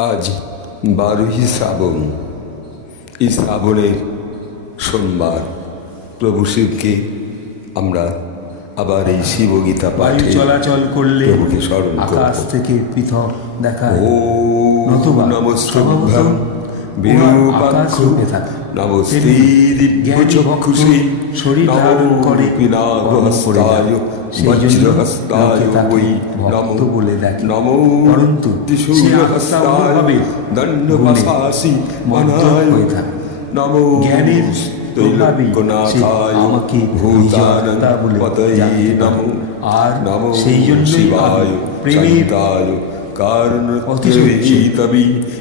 আজ বারোই শ্রাবণ এই শ্রাবণের সোমবার। প্রভু শিবকে আমরা আবার এই শিবগীতা পাঠে চলাচল করলে প্রভুকে স্মরণ। আকাশ থেকে পৃথক দেখা ও স্বভাবত বিরূপাক্ষ নমস্তে দিব্যচক্ষুষে ভক্ত শরীর ধারণ করে পিনাগহস্তায় সেই জন্য লোকে তাকে ভক্ত নমো বলে ডাকে। পরন্তু সে ত্রিশূলহস্তায় আত্মাভাবে দণ্ডপাশাসি মন্ত্র হয়ে থাকে। জ্ঞানের প্রভাবেই সে আমাকে ভূতানং আত্মা বলে জানতে পারে। আর নমো সেই জন্যই শিবায় আমি প্রেমের শান্তায়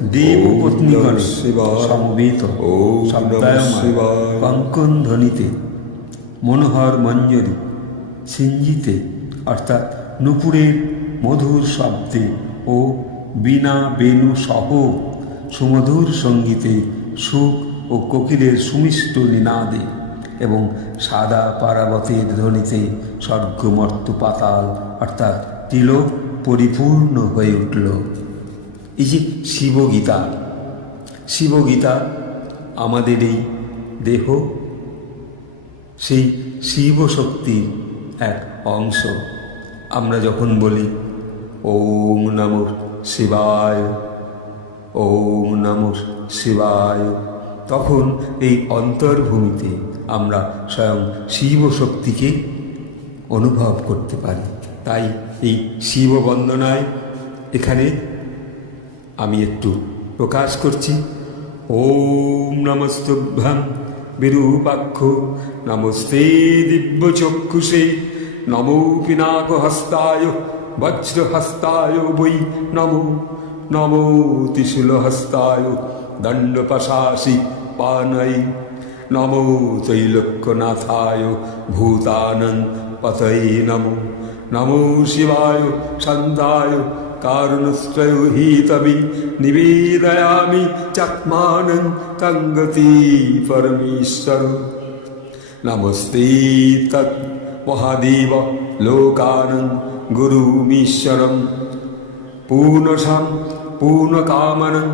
দেব পত্নীগণ সমবেত শব্দায়মান কঙ্কন ধ্বনিতে মনোহর মঞ্জরি সিঞ্জিতে অর্থাৎ নুপুরের মধুর শব্দে ও বীণা বেণু সহ সুমধুর সঙ্গীতে সুখ ও কোকিলের সুমিষ্ট নিনাদে এবং সাদা পারাবতের ধ্বনিতে স্বর্গমর্ত পাতাল অর্থাৎ তিলক পরিপূর্ণ হয়ে উঠল। এই যে শিবগীতা শিবগীতা আমাদের এই দেহ, সেই শিব শক্তির এক অংশ। আমরা যখন বলি, ওম নম শিবায়, ওম নম শিবায়, তখন এই অন্তর্ভূমিতে আমরা স্বয়ং শিব শক্তিকে অনুভব করতে পারি। তাই এই শিব বন্দনায় এখানে আমি একটু প্রকাশ করছি। ওম নমস্তুভ্যং বিরূপাক্ষ, নমস্তে দিব্যচক্ষুষে, নমো পিনাকহস্তায়, বজ্রহস্তায় বৈ নমো নমো ত্রিশূলহস্তায়, দণ্ডপাশাসি পানৈ, নমো ত্রৈলোক্যনাথায় ভূতানং পতয়ে নমো নমো শিবায় শান্তায় কারণস্ত্রয়হিতবি নিবেদয়ামি চাত্মানং তঙ্গতি পরমেশ্বর নমস্তে তৎ মহাদেব লোকানং গুরুমীশ্বরম পূর্ণশাম পূর্ণকামনং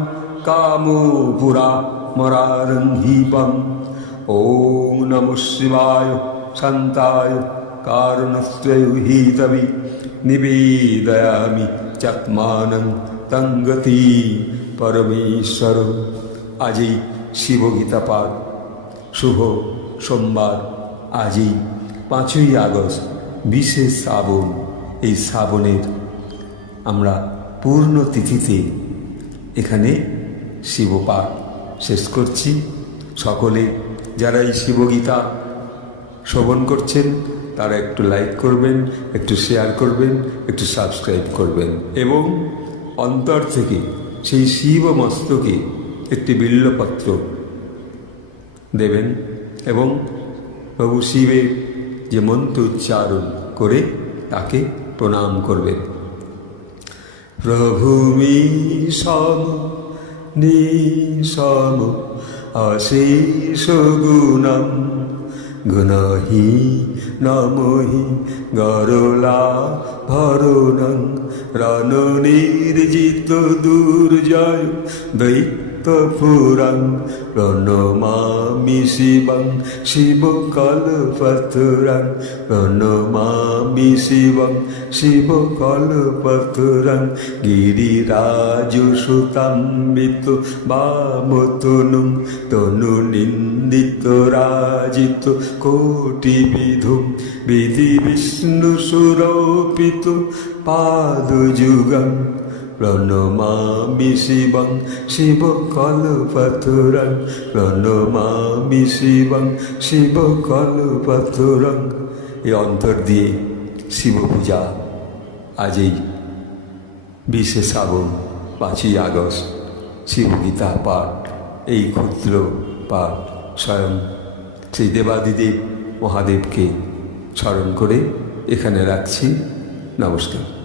কামো পুরা মরারং হিপম ওম নম শিবায় শান্তায় কারণস্ত্রয়হিতবি নিবেদয়ামি চাত্মানং তঙ্গতি পরমেশ্বর আজই শিবগীতা পাঠ শুভ সোমবার আজই পাঁচই আগস্ট। বিশেষ শ্রাবণ। এই শ্রাবণের আমরা পূর্ণ তিথিতে এখানে শিবপাঠ শেষ করছি। সকলে যারা এই শিবগীতা শ্রবণ করছেন, তারা একটু লাইক করবেন, একটু শেয়ার করবেন, একটু সাবস্ক্রাইব করবেন এবং অন্তর থেকে সেই শিব মস্তকে একটি বিল্লপত্র দেবেন এবং প্রভু শিবের যে মন্ত্র উচ্চারণ করে তাকে প্রণাম করবেন। প্রভুমি সম নিসম আশিস গুণম গুণহি নমহি গরলা ভরণং রণ নির্জিত দুর্জয় দৈত্য পুরং প্রণমামি শিবং শিব কল্পতুরং প্রণমামি শিবং শিব কল্পতুরং গিরিরাজ সুতাম্বিত বামতনুং তনু নিন্দিত রাজিত কোটি বিধুম বিধি বিষ্ণু সুরোপিত পাদযুগম প্রণমামি শিবং শিব কল্পতুরং প্রণমামি শিবং শিব কল্পতুরং এই অন্তর দিয়ে শিব পূজা। আজই বিশে শ্রাবণ, পাঁচই আগস্ট শিবগীতা পাঠ, এই ক্ষুদ্র পাঠ স্বয়ং সেই দেবাদিদেব মহাদেবকে স্মরণ করে এখানে রাখছি। নমস্কার।